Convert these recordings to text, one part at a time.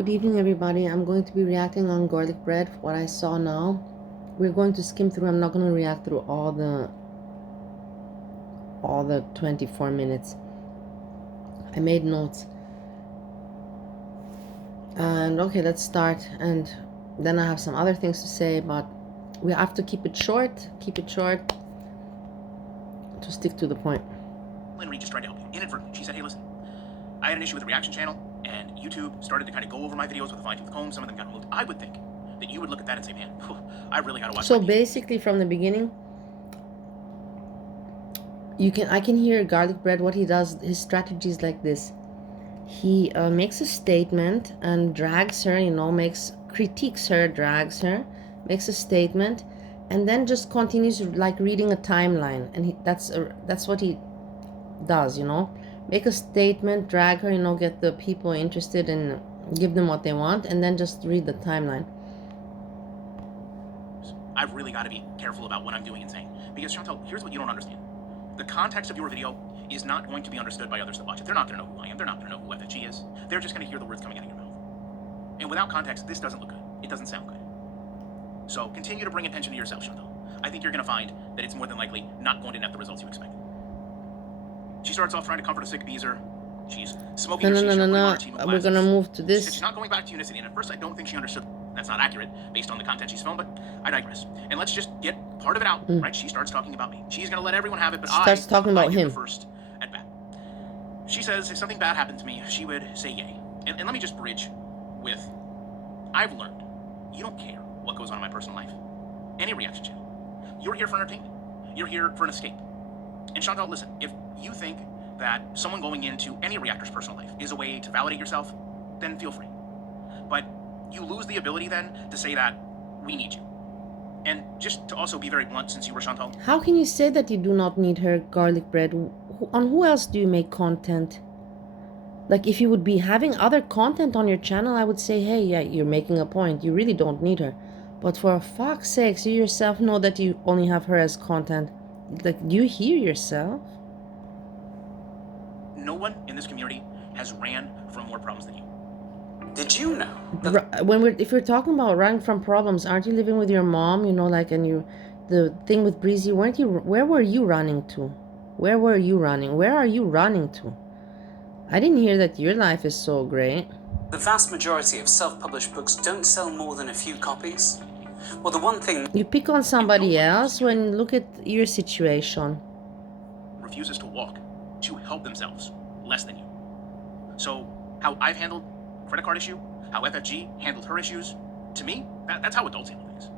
Good evening, everybody. I'm going to be reacting on garlic bread, what I saw now. We're going to skim through. I'm not going to react through all the 24 minutes. I made notes. And okay, let's start. And then I have some other things to say, but we have to keep it short to stick to the point. Lynn Reed just tried to help you. Inadvertently, she said, hey, listen, I had an issue with the reaction channel, and YouTube started to kind of go over my videos with a fine-tooth comb. Some of them got removed. I would think that you would look at that and say, man, I really got to watch. So basically, from the beginning, I can hear garlic bread. What he does, his strategy is like this. He makes a statement and drags her, critiques her, drags her, makes a statement, and then just continues like reading a timeline. And that's what he does, make a statement, drag her, get the people interested and give them what they want, and then just read the timeline. I've really got to be careful about what I'm doing and saying, because Chantal, here's what you don't understand. The context of your video is not going to be understood by others that watch it. They're not going to know who I am. They're not going to know who FFG is. They're just going to hear the words coming out of your mouth. And without context, this doesn't look good. It doesn't sound good. So continue to bring attention to yourself, Chantal. I think you're going to find that it's more than likely not going to net the results you expect. She starts off trying to comfort a sick beezer. She's smoking. No. We're going to move to this. She's not going back to Unicity. And at first, I don't think she understood. That's not accurate based on the content she's filmed, but I digress. And let's just get part of it out, right? She starts talking about me. She's going to let everyone have it, but I starts talking about him first at bat. She says if something bad happened to me, she would say yay. And let me just bridge with, I've learned you don't care what goes on in my personal life. Any reaction channel. You're here for entertainment. You're here for an escape. And Chantal, listen, if you think that someone going into any reactor's personal life is a way to validate yourself, then feel free. But you lose the ability then to say that we need you. And just to also be very blunt, since you were Chantal. How can you say that you do not need her garlic bread? On who else do you make content? Like, if you would be having other content on your channel, I would say, hey, yeah, you're making a point. You really don't need her. But for fuck's sakes, you yourself know that you only have her as content. Like, do you hear yourself? No one in this community has ran from more problems than you. Did you know? If we're talking about running from problems, aren't you living with your mom? The thing with Breezy, where were you running to? Where were you running? Where are you running to? I didn't hear that your life is so great. The vast majority of self-published books don't sell more than a few copies. Well, the one thing... You pick on somebody else when look at your situation. Refuses to walk, to help themselves, less than you. So, how I've handled credit card issue, how FFG handled her issues, to me, that's how adults handle things.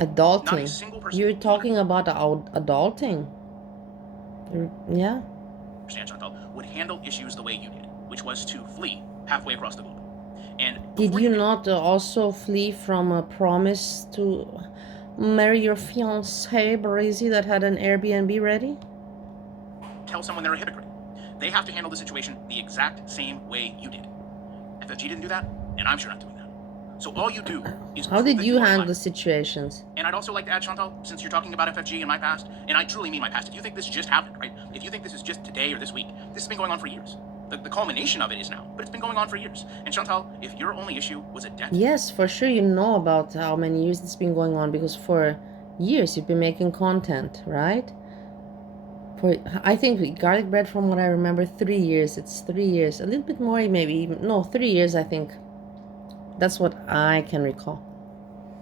Adulting? Not a single person. You're talking about adulting? Yeah. Understand, Chantal, would handle issues the way you did, which was to flee halfway across the globe. And did you not also flee from a promise to marry your fiancé, Breezy, that had an Airbnb ready? Tell someone they're a hypocrite. They have to handle the situation the exact same way you did. FFG didn't do that, and I'm sure not doing that. So all you do is... How did you handle the situations? And I'd also like to add, Chantal, since you're talking about FFG in my past, and I truly mean my past, if you think this just happened, right? If you think this is just today or this week, this has been going on for years. The culmination of it is now, but it's been going on for years. And Chantal, if your only issue was a debt... Yes, for sure you know about how many years it's been going on, because for years you've been making content, right? I think garlic bread, from what I remember, 3 years. It's 3 years. A little bit more, maybe. No, 3 years, I think. That's what I can recall.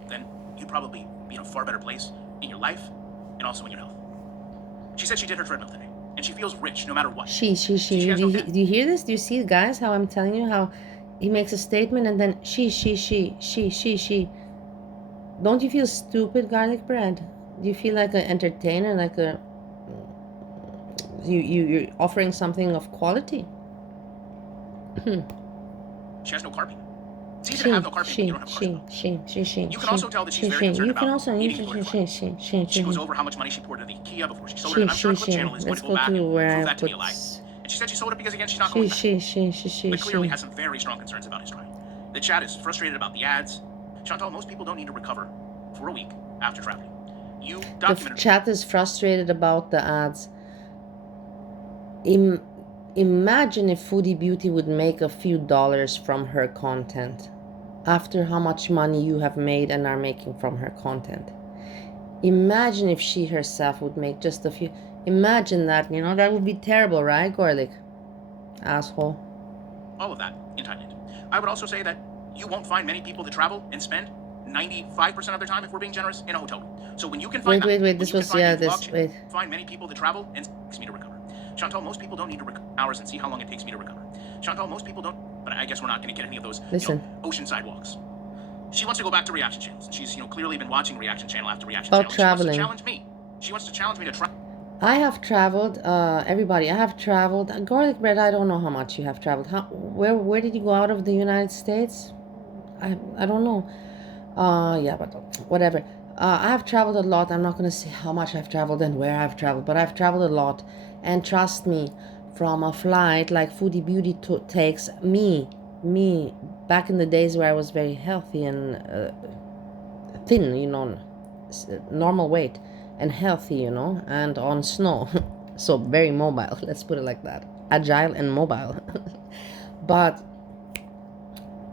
Then you'd probably be in a far better place in your life and also in your health. She said she did her treadmill today, and she feels rich no matter what. She. Do you hear this? Do you see, guys, how I'm telling you how he makes a statement and then she. Don't you feel stupid, garlic bread? Do you feel like an entertainer, like a... You're offering something of quality? She has no carping. It's easy to have no carping when you don't have carping. You can also tell that she's very concerned about eating gluten. She goes over how much money she poured into the IKEA before she sold it, and I'm sure the Clip channel is going to go back and prove that to be a lie. And she said she sold it because, again, she's not going back. But clearly has some very strong concerns about his trial. The chat is frustrated about the ads. Chantal, most people don't need to recover for a week after traveling. You documented... The chat is frustrated about the ads. Imagine if Foodie Beauty would make a few dollars from her content, after how much money you have made and are making from her content. Imagine if she herself would make just a few. Imagine that, you know, that would be terrible, right, Gorlic? Asshole. All of that in Thailand. I would also say that you won't find many people that travel and spend 95% of their time, if we're being generous, in a hotel room. So when you can find Wait, this was, yeah, this, wait. Find many people that travel and takes me to recover. Chantal, most people don't need to recover hours and see how long it takes me to recover. Chantal, most people don't, but I guess we're not going to get any of those, listen, ocean sidewalks. She wants to go back to reaction channels, and she's, clearly been watching reaction channel after reaction channel. Traveling. She wants to challenge me. She wants to challenge me to try. I have traveled, everybody, I have traveled. Garlic bread, I don't know how much you have traveled. Where did you go out of the United States? I don't know. Yeah, but whatever. I have traveled a lot. I'm not going to say how much I've traveled and where I've traveled, but I've traveled a lot. And trust me, from a flight like Foodie Beauty takes me, back in the days where I was very healthy and thin, you know, normal weight and healthy, you know, and on snow. So very mobile, let's put it like that. Agile and mobile. But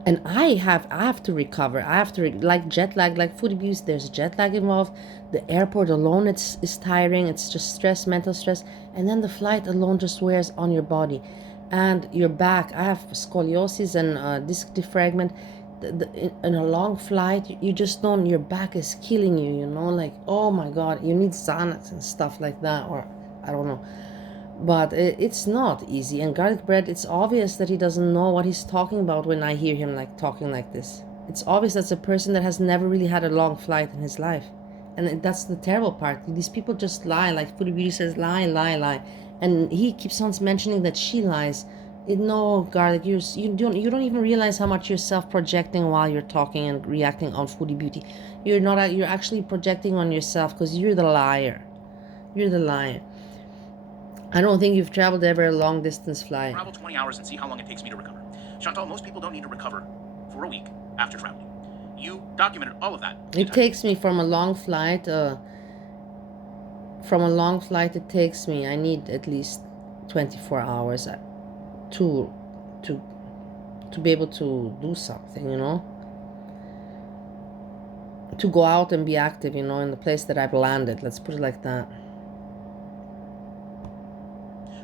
and I have to recover. I have to like jet lag, like food abuse. There's jet lag involved. The airport alone, is tiring. It's just stress, mental stress, and then the flight alone just wears on your body, and your back. I have scoliosis and disc defragment. In a long flight, you just don't. Your back is killing you. You know, like, oh my god, you need Xanax and stuff like that, or I don't know. But it's not easy. And garlic bread, it's obvious that he doesn't know what he's talking about when I hear him like talking like this. It's obvious that's a person that has never really had a long flight in his life. And that's the terrible part. These people just lie. Like Foodie Beauty says, lie, lie, lie. And he keeps on mentioning that she lies. No, garlic, you don't even realize how much you're self-projecting while you're talking and reacting on Foodie Beauty. You're actually projecting on yourself because you're the liar. You're the liar. I don't think you've traveled ever a long distance flight. Travel 20 hours and see how long it takes me to recover. Chantal, most people don't need to recover for a week after traveling. You documented all of that. It takes me from a long flight. It takes me. I need at least 24 hours to be able to do something. You know, to go out and be active. You know, in the place that I've landed. Let's put it like that.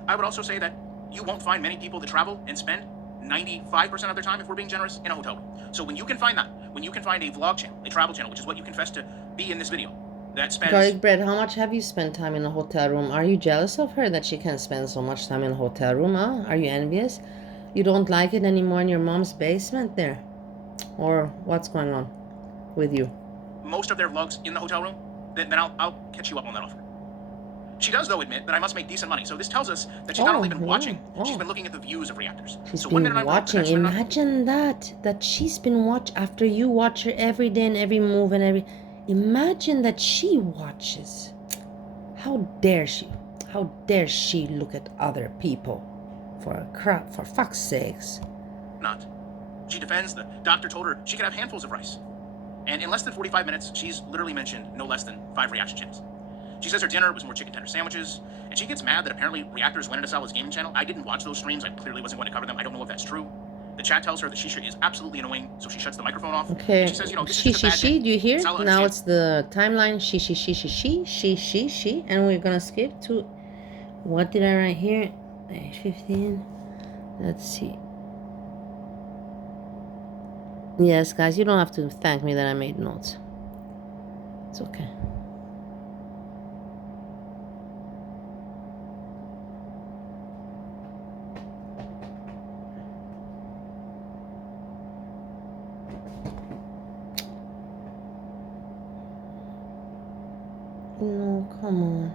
I would also say that you won't find many people that travel and spend 95% of their time, if we're being generous, in a hotel room. So when you can find that, when you can find a vlog channel, a travel channel, which is what you confess to be in this video, that spends... Garlic bread, how much have you spent time in a hotel room? Are you jealous of her that she can spend so much time in a hotel room, huh? Are you envious? You don't like it anymore in your mom's basement there? Or what's going on with you? Most of their vlogs in the hotel room, then I'll catch you up on that offer. She does, though, admit that I must make decent money. So this tells us that she's not only been watching, she's been looking at the views of reactors. She's so been watching. Imagine that she's been after you watch her every day and every move and every... Imagine that she watches. How dare she? How dare she look at other people? For fuck's sakes. Not. She defends the doctor told her she could have handfuls of rice. And in less than 45 minutes, she's literally mentioned no less than 5 reaction channels. She says her dinner was more chicken tender sandwiches, and she gets mad that apparently reactors went into Salah's gaming channel. I didn't watch those streams. I clearly wasn't going to cover them. I don't know if that's true. The chat tells her that Shisha is absolutely annoying, so she shuts the microphone off. Okay. And she says, this is just a bad day. Do you hear? Salah now understands. it's the timeline. She. And we're gonna skip to... What did I write here? 15. Let's see. Yes, guys, you don't have to thank me that I made notes. It's okay. No, come on.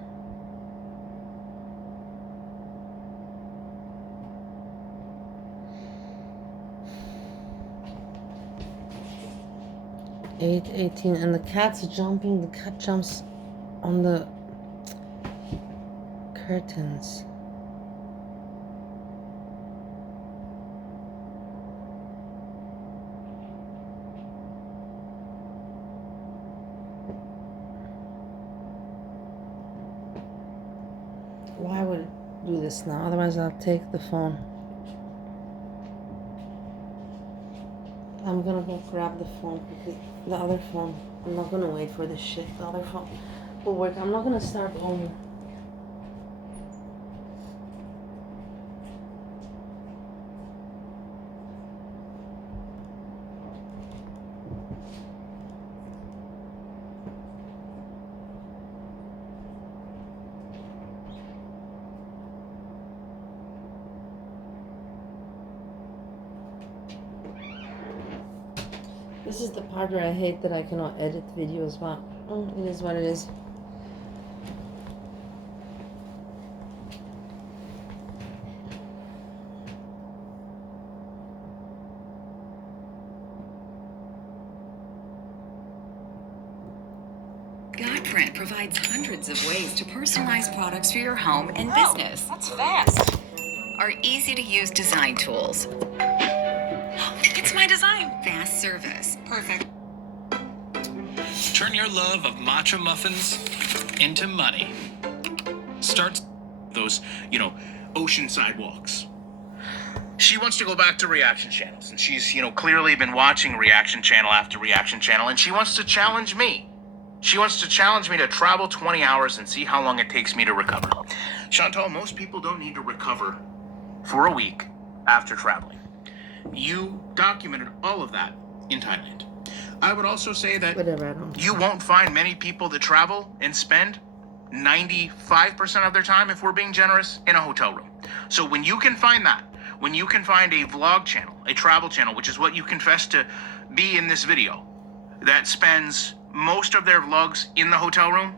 Eight 18, and the cat's jumping. The cat jumps on the curtains. Why would it do do this now, otherwise I'll take the phone. I'm gonna go grab the phone, because the other phone, I'm not gonna wait for this shit. The other phone will work. I'm not gonna start over. This is the part where I hate that I cannot edit videos, but it is what it is. Print provides hundreds of ways to personalize products for your home and business. That's fast. Our easy-to-use design tools. It's my design. Fast service. Perfect. Turn your love of matcha muffins into money. Start those, ocean sidewalks. She wants to go back to reaction channels, and she's, clearly been watching reaction channel after reaction channel, and she wants to challenge me. She wants to challenge me to travel 20 hours and see how long it takes me to recover. Chantal, most people don't need to recover for a week after traveling. You documented all of that in Thailand. I would also say that you won't find many people that travel and spend 95% of their time, if we're being generous, in a hotel room. So when you can find that, when you can find a vlog channel, a travel channel, which is what you confess to be in this video, that spends most of their vlogs in the hotel room,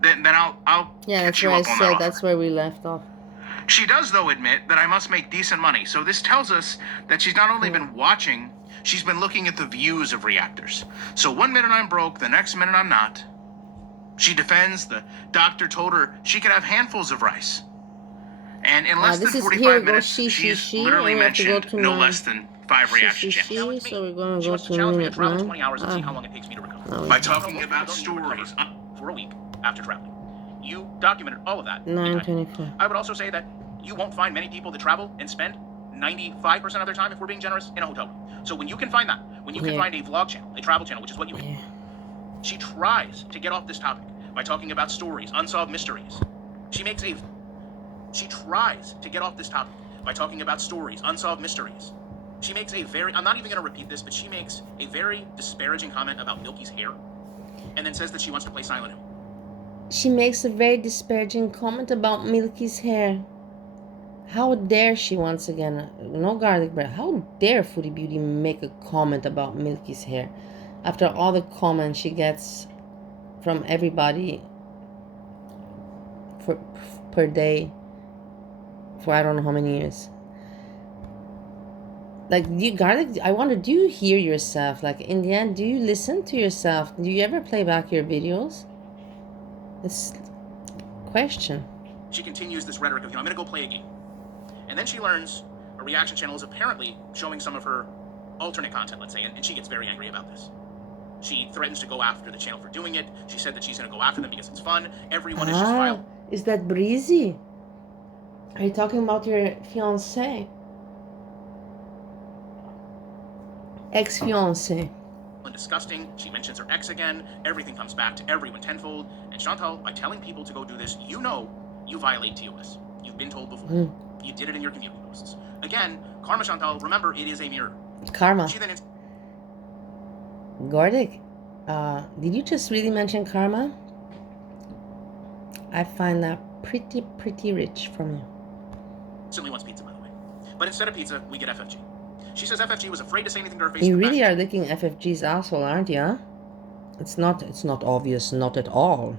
then I'll catch you up on that offer. That's where we left off. She does, though, admit that I must make decent money. So this tells us that she's not only been watching, she's been looking at the views of reactors. So 1 minute I'm broke, the next minute I'm not. She defends the doctor told her she could have handfuls of rice. And in less than 45 minutes, she's literally mentioned no less than 5 reaction channels. So we're going to She go wants to to challenge me to travel minute 20 hours and see how long it takes me to recover. By talking about stories for a week after traveling. You documented all of that. 9:24. I would also say that you won't find many people that travel and spend 95% of their time, if we're being generous, in a hotel room. So when you can find that, when you can find a vlog channel, a travel channel, which is what you do, she tries to get off this topic by talking about stories, unsolved mysteries. She tries to get off this topic by talking about stories, unsolved mysteries. She makes a very, I'm not even going to repeat this, but she makes a very disparaging comment about Milky's hair, and then says that she wants to play Silent Hill. She makes a very disparaging comment about Milky's hair. How dare she, once again, no garlic bread, how dare Foodie Beauty make a comment about Milky's hair after all the comments she gets from everybody per day for I don't know how many years. Like, I wonder, do you hear yourself? Like, in the end, do you listen to yourself? Do you ever play back your videos? It's question. She continues this rhetoric of, I'm going to go play a game. And then she learns a reaction channel is apparently showing some of her alternate content, let's say, and she gets very angry about this. She threatens to go after the channel for doing it. She said that she's going to go after them because it's fun. Everyone is just filed. Is that Breezy? Are you talking about your fiancé? Ex-fiancé. And disgusting. She mentions her ex again. Everything comes back to everyone tenfold. And Chantal, by telling people to go do this, you violate TOS. You've been told before. You did it in your community posts. Again, karma, Chantal, remember, it is a mirror. Karma. She then Gorlic, did you just really mention karma? I find that pretty rich from you. instantly wants pizza, by the way. But instead of pizza, we get FFG. She says FFG was afraid to say anything to her face. You really are licking FFG's asshole, aren't you? Huh? It's not obvious, not at all.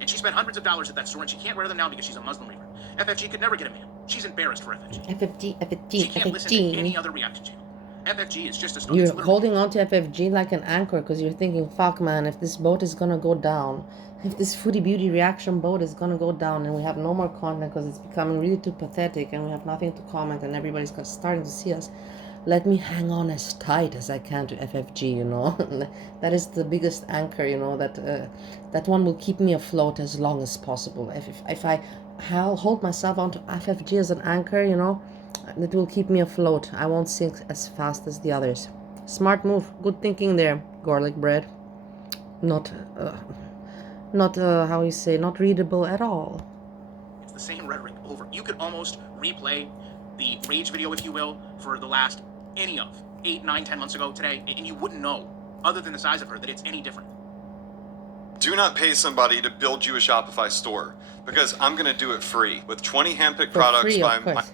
And she spent hundreds of dollars at that store, and she can't wear them now because she's a Muslim reaver. FFG could never get a man. She's embarrassed for FFG. She can't listen to any other reaction channel. FFG is just a story. You're holding on to FFG like an anchor because you're thinking, fuck man, if this boat is gonna go down, if this Foodie Beauty reaction boat is gonna go down and we have no more content because it's becoming really too pathetic and we have nothing to comment and everybody's starting to see us, let me hang on as tight as I can to FFG, you know. That is the biggest anchor, you know, that one will keep me afloat as long as possible. If I hold myself onto FFG as an anchor, you know, that will keep me afloat. I won't sink as fast as the others. Smart move. Good thinking there, Gorlic bread. Not how you say, not readable at all. It's the same rhetoric over. You could almost replay the rage video, if you will, for the last any of 8, 9, 10 months ago today, and you wouldn't know, other than the size of her, that it's any different. Do not pay somebody to build you a Shopify store, because I'm going to do it free with 20 handpicked products free, by of course.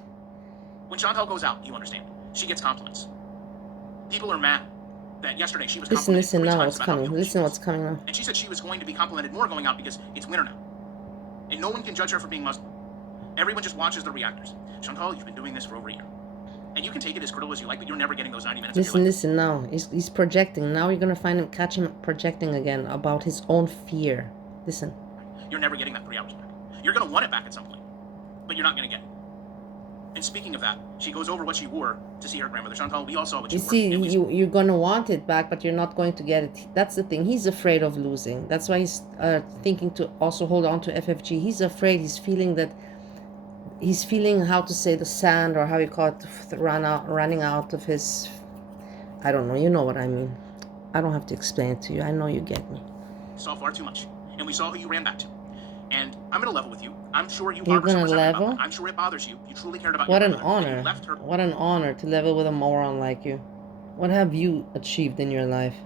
When Chantal goes out, you understand, she gets compliments. People are mad that yesterday she was Listen, complimented 3 now times what's about how coming. beautiful Listen she what's was. coming now. And she said she was going to be complimented more going out because it's winter now. And no one can judge her for being Muslim. Everyone just watches the reactors. Chantal, you've been doing this for over a year. And you can take it as critical as you like, but you're never getting those 90 minutes of your life. Listen now. He's projecting. Now you're gonna catch him projecting again about his own fear. Listen. You're never getting that 3 hours back. You're gonna want it back at some point, but you're not gonna get it. And speaking of that, she goes over what she wore to see her grandmother. Chantal, we all saw what you wore. You're gonna want it back, but you're not going to get it. That's the thing. He's afraid of losing. That's why he's thinking to also hold on to FFG. He's afraid. He's feeling how to say the sand, or how you call it, running out of his. I don't know. You know what I mean. I don't have to explain it to you. I know you get me. Saw far too much, and we saw who you ran back to. And I'm gonna level with you. I'm sure you You're harbor some gonna resentment level? about that. I'm sure it bothers you. You truly cared about What your an grandmother, and honor. you left her. What an honor to level with a moron like you. What have you achieved in your life?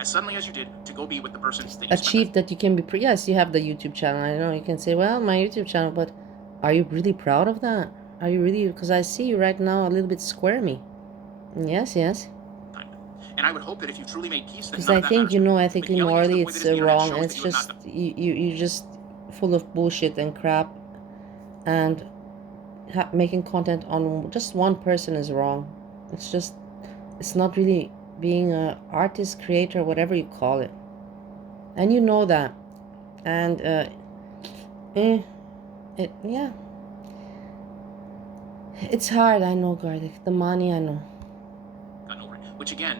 As suddenly as you did, to go be with the person that you Achieved that you can be yes, you have the YouTube channel. I know you can say, well, my YouTube channel, but are you really proud of that? Are you really? Because I see you right now a little bit squirmy. Yes. And I would hope that if you truly made peace, that Because I think, you know, ethically, But yelling into the morally, void it's that is the internet wrong. shows It's that you have just not done. you're just full of bullshit and crap, and making content on just one person is wrong. It's not really being an artist, creator, whatever you call it, and you know that. And yeah, it's hard. I know, Garlic. The money, I know. Gotten over it. Which again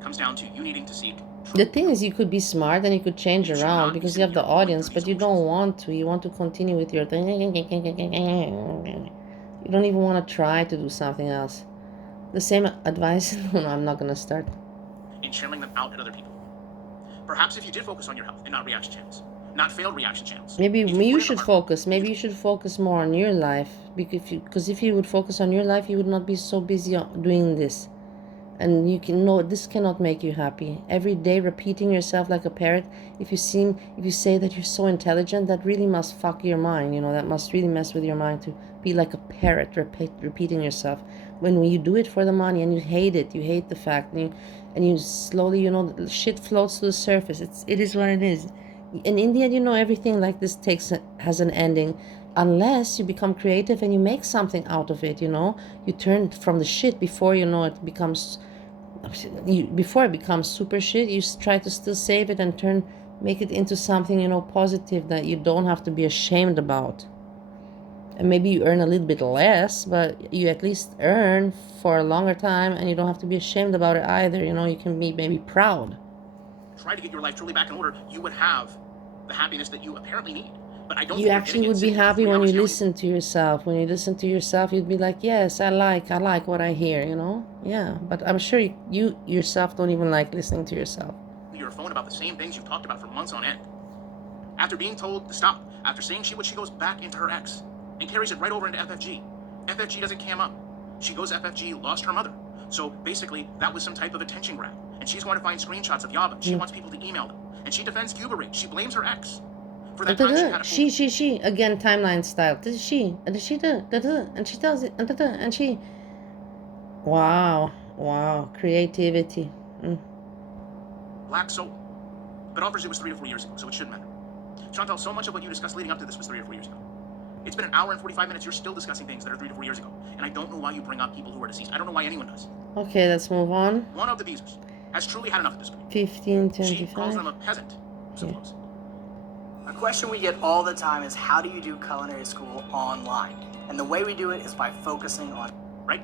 comes down to you needing to seek truth. The thing is, you could be smart and you could change You should around not be because you have sitting the here going audience, through but these you don't emotions. want to. You want to continue with your thing. You don't even want to try to do something else. The same advice. No, I'm not gonna start. In channeling them out at other people. Perhaps if you did focus on your health and not reaction channels, not failed reaction channels. Maybe if you put in the should hard focus. work, Maybe you should focus more on your life, because if you would focus on your life, you would not be so busy doing this. And you can know this cannot make you happy. Every day repeating yourself like a parrot. If you say that you're so intelligent, that really must fuck your mind. You know, that must really mess with your mind to be like a parrot, repeating yourself. When you do it for the money and you hate it, you hate the fact, and you slowly, you know, shit floats to the surface. It is what it is. And in the end, you know, everything like this has an ending. Unless you become creative and you make something out of it, you know. You turn from the shit before, you know, it becomes... before it becomes super shit, you try to still save it and make it into something, you know, positive that you don't have to be ashamed about. And maybe you earn a little bit less, but you at least earn for a longer time, and you don't have to be ashamed about it either. You know, you can be maybe proud. Try to get your life truly back in order, you would have the happiness that you apparently need. But I don't You think actually would be happy when you listen to yourself. When you listen to yourself, you'd be like, yes, I like what I hear, you know? Yeah, but I'm sure you yourself don't even like listening to yourself. Your phone about the same things you've talked about for months on end. After being told to stop, after saying she goes back into her ex and carries it right over into FFG. FFG doesn't cam up. She goes FFG, lost her mother. So basically, that was some type of attention grab. And she's going to find screenshots of Yaba. She wants people to email them. And she defends Cuba Rate. She blames her ex. For that time she again, timeline style. She and she tells it, and she... Wow, creativity. Black soul. But offers it was 3 or 4 years ago, so it shouldn't matter. Chantal, so much of what you discussed leading up to this was 3 or 4 years ago. It's been an hour and 45 minutes. You're still discussing things that are 3 to 4 years ago. And I don't know why you bring up people who are deceased. I don't know why anyone does. Okay, let's move on. One of the Beezers has truly had enough of this. 1525. She calls them a peasant. So close. A question we get all the time is how do you do culinary school online? And the way we do it is by focusing on... Right?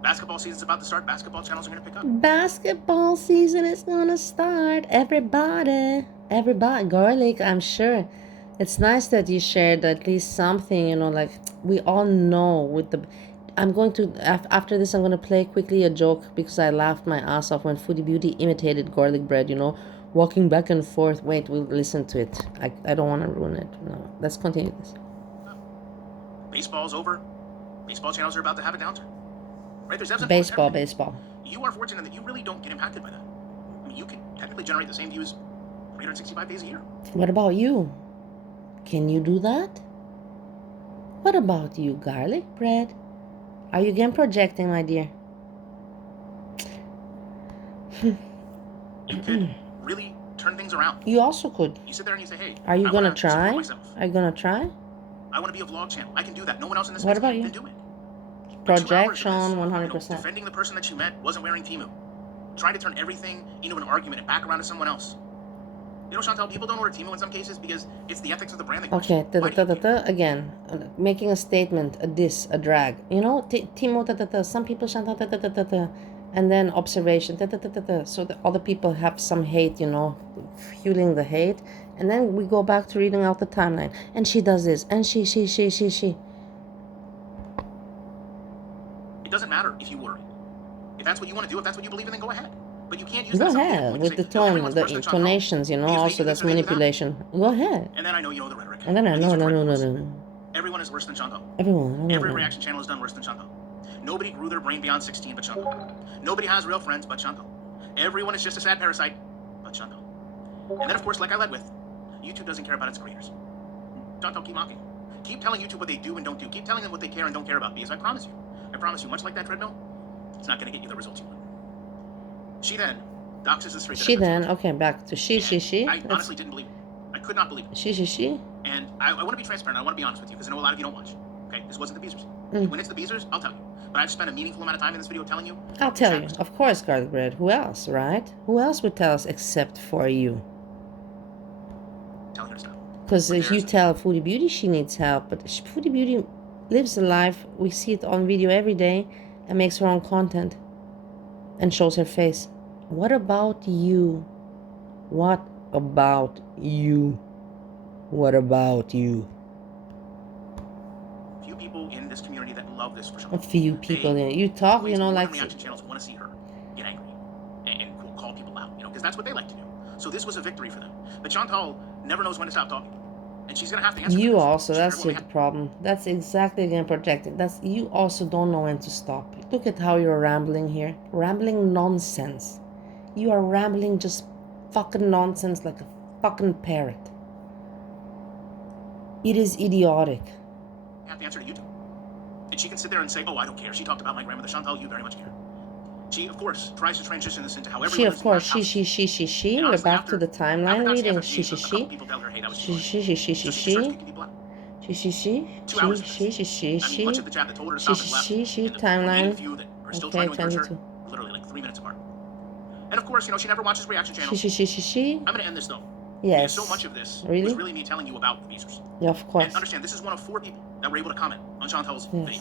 Basketball season's about to start. Basketball channels are going to pick up. Basketball season is gonna start. Everybody, Gorlic, I'm sure. It's nice that you shared at least something, you know, like we all know with the... I'm going to, after this, I'm going to play quickly a joke because I laughed my ass off when Foodie Beauty imitated garlic bread, you know, walking back and forth. Wait, we'll listen to it. I don't want to ruin it. No, let's continue this. Baseball's over. Baseball channels are about to have a downturn. Right? There's ebbs and flows Baseball, everywhere. baseball. You are fortunate that you really don't get impacted by that. I mean, you can technically generate the same views 365 days a year. What about you? Can you do that? What about you, garlic bread? Are you again projecting, my dear? You could really turn things around. You also could. You sit there and you say, hey, Are you I gonna wanna support try? myself. Are you gonna try? I want to be a vlog channel. I can do that. No one else in this What space about can you? do it. But 2 hours of Projection, this, 100%. defending the person that you met wasn't wearing Temu. Trying to turn everything into an argument and back around to someone else. You know, Chantal, people don't order Temu in some cases because it's the ethics of the brand they Okay, question. Why do you care? again, making a statement, a diss, a drag. You know, Timo, some people chant, and then observation, so that other people have some hate, you know, fueling the hate. And then we go back to reading out the timeline. And she does this, and she. It doesn't matter if you order it. If that's what you want to do, if that's what you believe in, then go ahead. But you can't use Go that as a data ahead, point with to the say, "No, tone, everyone's the worse than Chantal intonations, you know, because they also do that's this or they do that." manipulation. Go ahead. And then I know you know the rhetoric. And then I These know, are trite no. words. Everyone is worse than Chantal. Everyone. Every reaction channel is done worse than Chantal. Nobody grew their brain beyond 16 but Chantal. Nobody has real friends but Chantal. Everyone is just a sad parasite but Chantal. And then, of course, like I led with, YouTube doesn't care about its creators. Chantal, keep mocking. Keep telling YouTube what they do and don't do. Keep telling them what they care and don't care about, because I promise you, much like that treadmill, it's not going to get you the results you want. She then doxes the street. She then, okay, back to she. I honestly didn't believe it. I could not believe it. She. And I want to be transparent. I want to be honest with you, because I know a lot of you don't watch. Okay, this wasn't the Beezers. When it's the Beezers, I'll tell you. But I've spent a meaningful amount of time in this video telling you. I'll tell you. Of course, garlic bread. Who else, right? Who else would tell us except for you? Telling her to stop. Because if you tell Foodie Beauty she needs help, but Foodie Beauty lives a life, we see it on video every day, and makes her own content and shows her face. What about you? What about you? What about you? Few people in this community that love this for sure. A few people, you talk, you know, like... reaction channels want to see her get angry and call people out, you know, because that's what they like to do. So this was a victory for them. But Chantal never knows when to stop talking. And she's going to have to answer. You also, that's your problem. That's exactly again projected. That's, you also don't know when to stop. Look at how you're rambling here. Rambling nonsense. You are rambling just fucking nonsense like a fucking parrot. It is idiotic. You have to answer to YouTube. And she can sit there and say, oh, I don't care. She talked about my grandmother. Chantal, you very much care. She, of course, tries to transition this into how everyone... She, of course, she. We're back to the timeline reading. She. People tell her, hey, that was She. much of the chat that told her to stop and left. She. Timeline. Few that are still Okay, trying to encourage 22. her, literally like 3 minutes apart. And of course, you know, she never watches reaction channels. She. I'm going to end this though. Yes. Because so much of this Really? was really me telling you about the Beezers. Yeah, of course. And understand, this is one of 4 people that were able to comment on Chantal's video.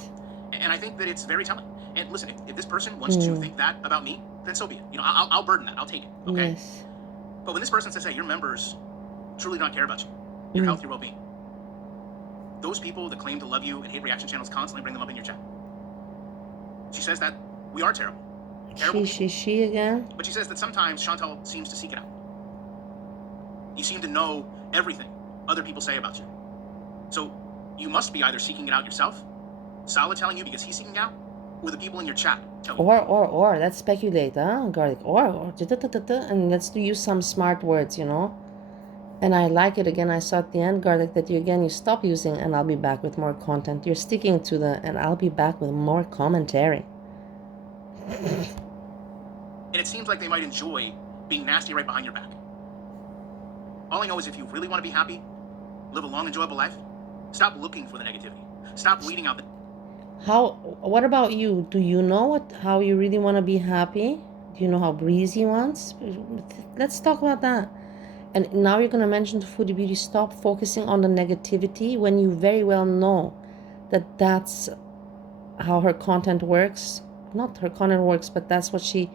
And I think that it's very telling. And listen, if this person wants to think that about me, then so be it. You know, I'll burden that. I'll take it. Okay? Yes. But when this person says, hey, your members truly don't care about you, your health, your well-being, those people that claim to love you and hate reaction channels constantly bring them up in your chat. She says that we are terrible. She again? But she says that sometimes Chantal seems to seek it out. You seem to know everything other people say about you. So you must be either seeking it out yourself, Solid telling you because he's seeking out, or the people in your chat tell you. Or, let's speculate, huh, Garlic? Or, and let's use some smart words, you know? And I like it, again, I saw at the end, Garlic, that you stop using, and I'll be back with more content. You're sticking to the, and I'll be back with more commentary. And it seems like they might enjoy being nasty right behind your back. All I know is if you really want to be happy, live a long, enjoyable life, stop looking for the negativity. Stop weeding out the... What about you? Do you know how you really want to be happy? Do you know how Breezy wants? Let's talk about that. And now you're going to mention to Foodie Beauty, stop focusing on the negativity when you very well know that that's how her content works. Not her content works, but that's what she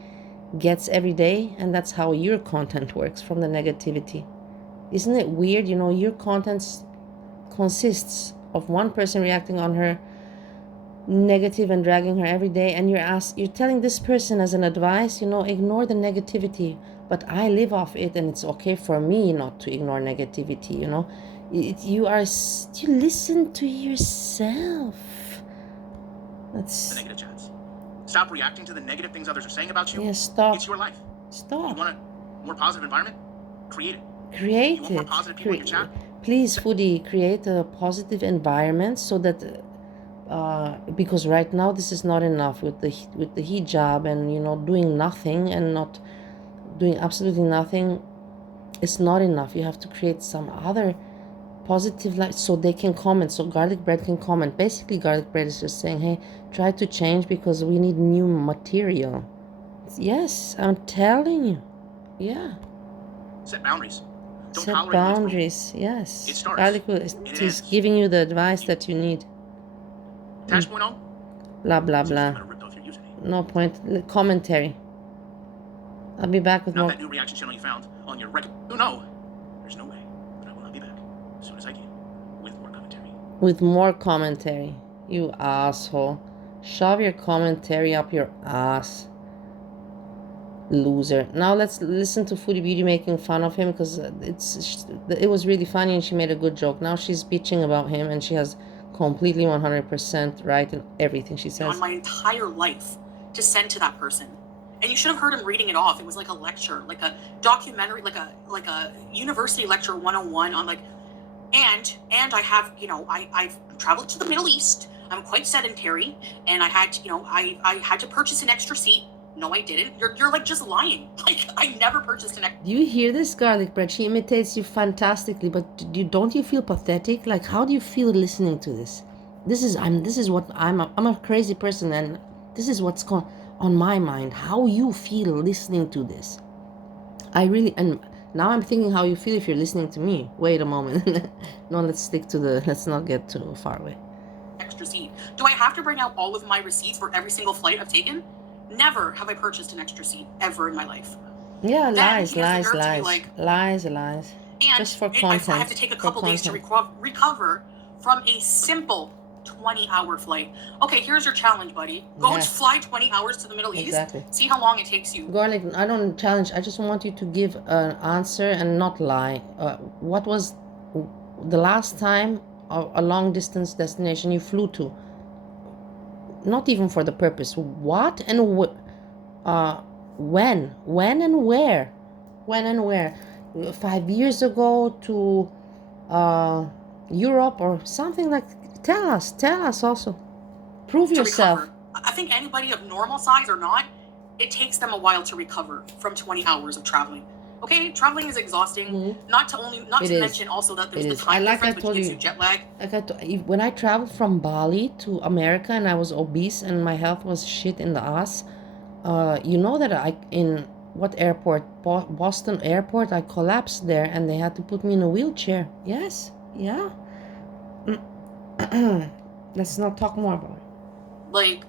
gets every day, and that's how your content works, from the negativity. Isn't it weird? You know, your content consists of one person reacting on her negative and dragging her every day, and you're telling this person as an advice, you know, ignore the negativity, but I live off it, and it's okay for me not to ignore negativity. You know, you listen to yourself. That's The negative chats. Stop reacting to the negative things others are saying about you. Yeah, stop. It's your life. Stop. You want a more positive environment? Create it. Create You want more it. positive people in your chat? Please, Foodie, create a positive environment so that because right now this is not enough with the hijab, and you know, doing nothing and not doing absolutely nothing is not enough. You have to create some other positive light so they can comment, so Garlic Bread can comment. Basically, Garlic Bread is just saying, hey, try to change because we need new material. Yes, I'm telling you. Yeah. Set boundaries. Don't Set tolerate what's boundaries. Yes. It starts. Garlic And it is ends. giving you the advice that you need. Attach.0. Blah blah I'm blah. gonna rip off your username. No point. Commentary. I'll be back with Not more. that new reaction channel you found on your record. Oh no. There's no way that I will not be back as soon as I can with more commentary. With more commentary. You asshole. Shove your commentary up your ass. Loser. Now let's listen to Foodie Beauty making fun of him, because it was really funny and she made a good joke. Now she's bitching about him, and she has completely 100% right in everything she says. On my entire life to send to that person. And you should have heard him reading it off. It was like a lecture, like a documentary, like a university lecture 101 on like, and I have, you know, I've traveled to the Middle East. I'm quite sedentary, and I had, you know, I had to purchase an extra seat. No, I didn't. You're like just lying. Like, I never purchased an extra. Do you hear this, Garlic Bread? She imitates you fantastically, but don't you feel pathetic? Like, how do you feel listening to this? This is what I'm a crazy person, and this is what's on my mind. How you feel listening to this? And now I'm thinking how you feel if you're listening to me. Wait a moment. No, let's not get too far away. Extra seat. Do I have to bring out all of my receipts for every single flight I've taken? Never have I purchased an extra seat ever in my life. Yeah, Then lies. he has the nerve to be like, lies. And Just for I content. have to take a couple days to recover from a simple 20-hour flight. Okay, here's your challenge, buddy. Go and fly 20 hours to the Middle East. Exactly. See how long it takes you. Garlic, I don't challenge. I just want you to give an answer and not lie. What was the last time a long distance destination you flew to? Not even for the purpose. What and when? When and where? When and where? 5 years ago to Europe or something like. Tell us also. Prove yourself. Recover. I think anybody of normal size or not, it takes them a while to recover from 20 hours of traveling. Okay, traveling is exhausting. Mm-hmm. Not to mention also that there's the time difference, which gives you jet lag. When I traveled from Bali to America and I was obese and my health was shit in the ass, you know that in what airport? Boston airport. I collapsed there and they had to put me in a wheelchair. Yes, yeah. Let's not talk more about it. Like,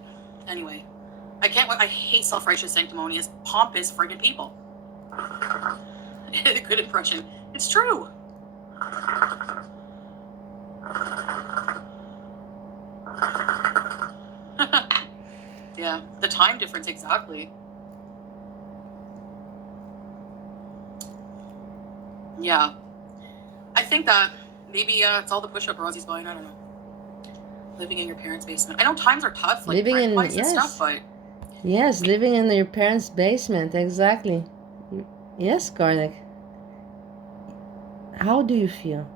anyway, I hate self-righteous, sanctimonious, pompous friggin' people. A good impression. It's true. Yeah, the time difference, exactly. Yeah. I think that maybe it's all the push-up Rosie's buying, I don't know. Living in your parents' basement. I know times are tough, like rent-wise and stuff, but... Yes, living in your parents' basement, exactly. Yes, Garlic. How do you feel?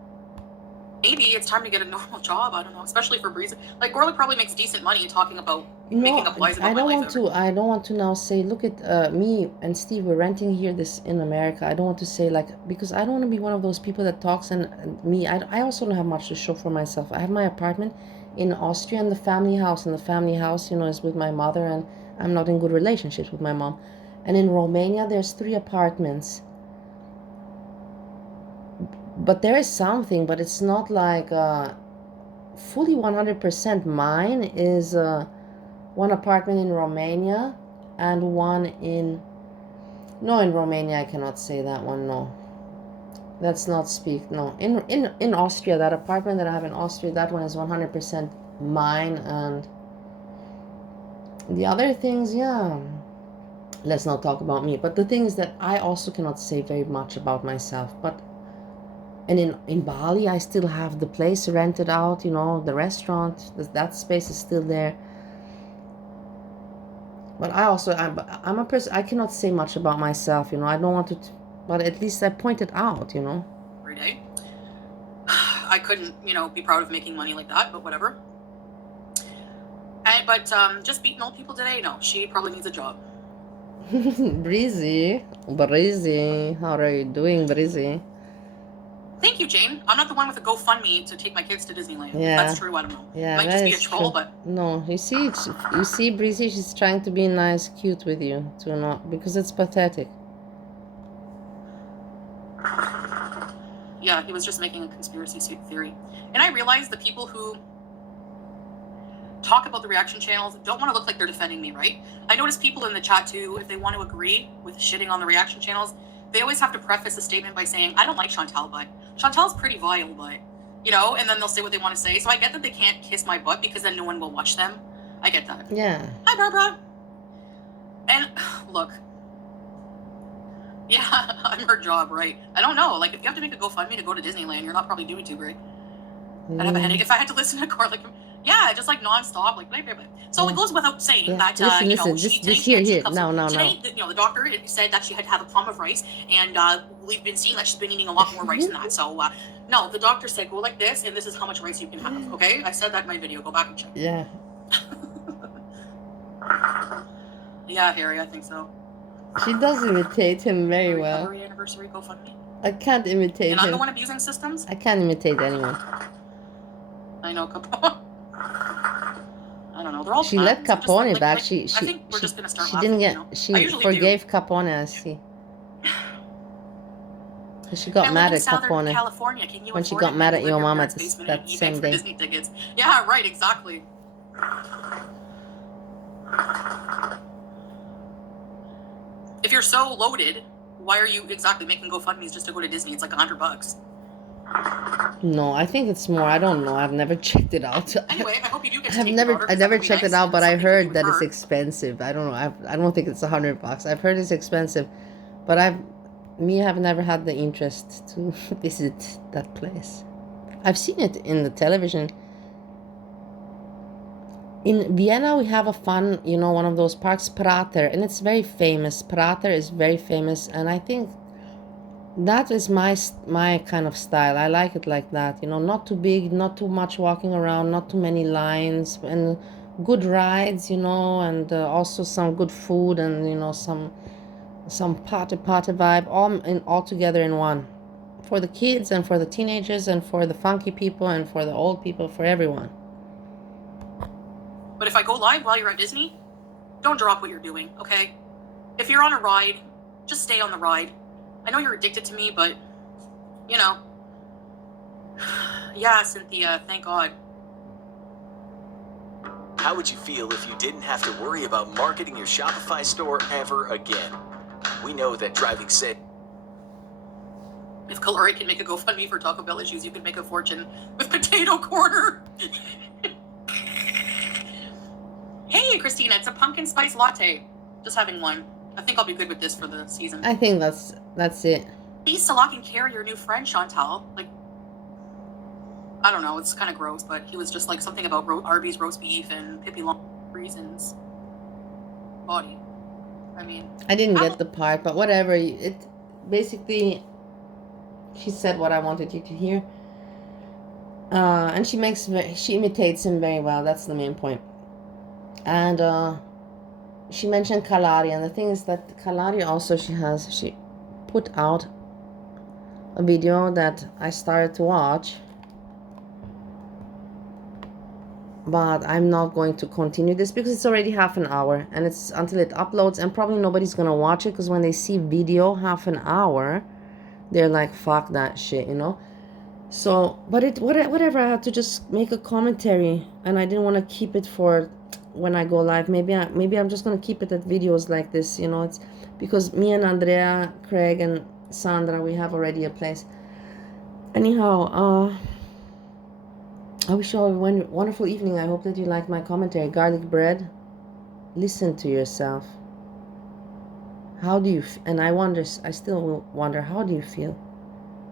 Maybe it's time to get a normal job, I don't know, especially for Breeze. Like, Gorlic probably makes decent money talking about making up lies about my life. I don't want to now say, look at me and Steve, we're renting here this in America. I don't want to say like, because I don't want to be one of those people that talks, and me, I also don't have much to show for myself. I have my apartment in Austria and the family house, you know, is with my mother, and I'm not in good relationships with my mom. And in Romania, there's 3 apartments. But there is something, but it's not like fully 100% mine. Is one apartment in Romania and one in... No, in Romania I cannot say that one, no. Let's not speak, no. In Austria, that apartment that I have in Austria, that one is 100% mine. And the other things, yeah, let's not talk about me. But the thing is that I also cannot say very much about myself. But and in Bali, I still have the place rented out, you know, the restaurant, that space is still there. But I'm a person, I cannot say much about myself, you know. I don't want to, but at least I point it out, you know. Every day. I couldn't, you know, be proud of making money like that, but whatever. But just beating old people today, no, she probably needs a job. Breezy, how are you doing, Breezy? Thank you, Jane. I'm not the one with a GoFundMe to take my kids to Disneyland. Yeah. That's true. I don't know. Yeah, Might that just be a is troll, true. but No, you see, Breezy, she's trying to be nice, cute with you, to not, because it's pathetic. yeah, he was just making a conspiracy theory. And I realized the people who talk about the reaction channels don't want to look like they're defending me, right? I notice people in the chat too, if they want to agree with shitting on the reaction channels, they always have to preface a statement by saying, I don't like Chantal, but Chantal's pretty vile, but, you know, and then they'll say what they want to say. So I get that they can't kiss my butt because then no one will watch them. I get that. Yeah. Hi, Barbara. And look, yeah, I'm her job, right? I don't know. Like, if you have to make a GoFundMe to go to Disneyland, you're not probably doing too great. I'd have a headache if I had to listen to Gorlic. Yeah, just like nonstop, like blah blah blah. So it goes without saying that Listen, you know, listen, she just today she here, had 2 cups now, of, now, today, now. you know, the doctor said that she had to have a plum of rice, and we've been seeing that she's been eating a lot more rice than that. So no, the doctor said go like this, and this is how much rice you can have. Okay, I said that in my video. Go back and check. Yeah. Yeah, Harry, I think so. She does imitate him very well. Recovery anniversary GoFundMe. I can't imitate And I'm the him. one abusing systems. I can't imitate anyone. I know Capone. I don't know. They're all. She let plans. I'm just like- Capone back. like, She I think we're just gonna start she laughing, didn't get. you know? I She usually forgave Capone. I see. She got I mad live in at Southern Capone California. Can you when she afford got it? mad You at live your in mom parents' at basement that and eBay same for day. Disney tickets. Yeah, right. Exactly. If you're so loaded, why are you exactly making GoFundMe's just to go to Disney? It's like $100. No, I think it's more. I don't know. I've never checked it out. Anyway, I hope you do get to I've take never, your daughter, I 'cause never that would be checked it nice. out, but I Something to do heard with that it's her. expensive. I don't know. I don't think it's $100. I've heard it's expensive, but have never had the interest to visit that place. I've seen it in the television. In Vienna, we have a fun, you know, one of those parks, Prater, and it's very famous. Prater is very famous, and I think that is my kind of style. I like it like that, you know, not too big, not too much walking around, not too many lines, and good rides, you know, and also some good food, and you know, some party vibe, all together in one, for the kids and for the teenagers and for the funky people and for the old people, for everyone. But if I go live while you're at Disney, don't drop what you're doing, okay? If you're on a ride, just stay on the ride. I know you're addicted to me, but, you know. Yeah, Cynthia, thank God. How would you feel if you didn't have to worry about marketing your Shopify store ever again? We know that driving safe. If Kalori can make a GoFundMe for Taco Bell issues, you can make a fortune with Potato Corner. Hey, Christina, it's a pumpkin spice latte. Just having one. I think I'll be good with this for the season. I think that's it. Please to lock and carry your new friend, Chantal. Like, I don't know, it's kind of gross, but he was just like something about Arby's roast beef and Pippi Longreason's body. I mean, I didn't get the part, but whatever. It basically, she said what I wanted you to hear. And she imitates him very well. That's the main point. And she mentioned Kalari, and the thing is that Kalari also she put out a video that I started to watch, but I'm not going to continue this because it's already half an hour, and it's until it uploads, and probably nobody's gonna watch it because when they see video half an hour, they're like, fuck that shit, you know. So, but whatever, I had to just make a commentary, and I didn't want to keep it for when I go live. Maybe I'm just gonna keep it at videos like this, you know. It's because me and Andrea, Craig, and Sandra, we have already a place. Anyhow, I wish you all a wonderful evening. I hope that you liked my commentary. Garlic bread. Listen to yourself. How do you? And I still wonder, how do you feel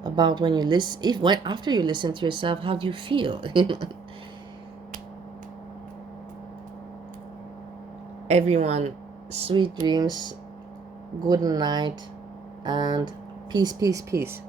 about when you listen? After you listen to yourself, how do you feel? Everyone, sweet dreams, good night, and peace, peace, peace.